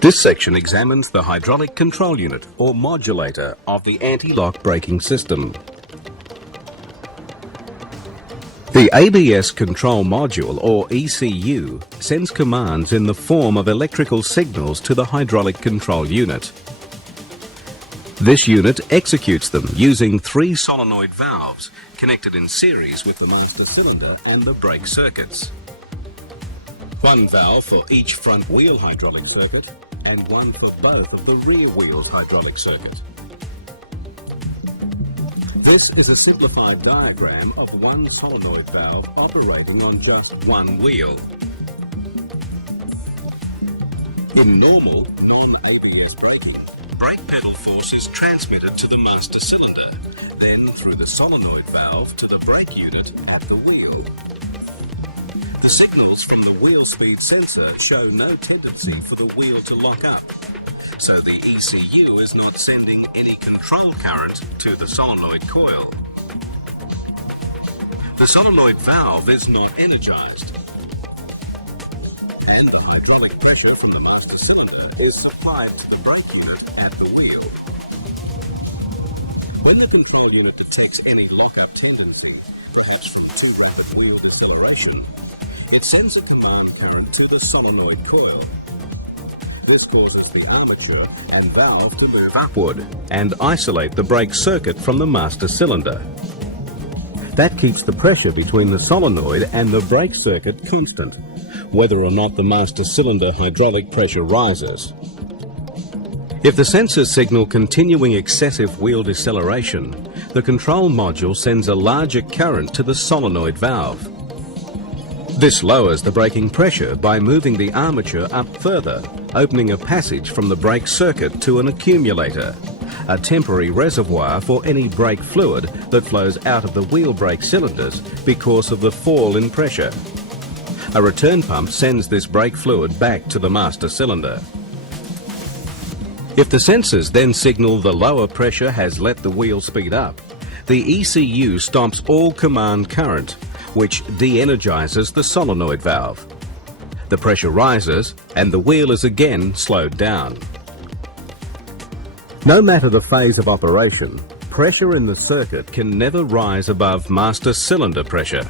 This section examines the hydraulic control unit or modulator of the anti-lock braking system. The ABS control module or ECU sends commands in the form of electrical signals to the hydraulic control unit. This unit executes them using 3 solenoid valves connected in series with the master cylinder and the brake circuits. 1 valve for each front wheel hydraulic circuit and 1 for both of the rear wheels hydraulic circuit. This is a simplified diagram of 1 solenoid valve operating on just 1 wheel. In normal, non-ABS braking, brake pedal force is transmitted to the master cylinder, then through the solenoid valve to the brake unit at the wheel. The signals from the wheel speed sensor show no tendency for the wheel to lock up, so the ECU is not sending any control current to the solenoid coil. The solenoid valve is not energized, and the hydraulic pressure from the master cylinder is supplied to the brake unit at the wheel. When the control unit detects any lock-up tendency, perhaps from too rapid wheel deceleration, it sends a command current to the solenoid coil. This causes the armature and valve to move upward and isolate the brake circuit from the master cylinder. That keeps the pressure between the solenoid and the brake circuit constant, whether or not the master cylinder hydraulic pressure rises. If the sensors signal continuing excessive wheel deceleration, the control module sends a larger current to the solenoid valve. This lowers the braking pressure by moving the armature up further, opening a passage from the brake circuit to an accumulator, a temporary reservoir for any brake fluid that flows out of the wheel brake cylinders because of the fall in pressure. A return pump sends this brake fluid back to the master cylinder. If the sensors then signal the lower pressure has let the wheel speed up, the ECU stops all command current, which de-energizes the solenoid valve. The pressure rises and the wheel is again slowed down. No matter the phase of operation, pressure in the circuit can never rise above master cylinder pressure.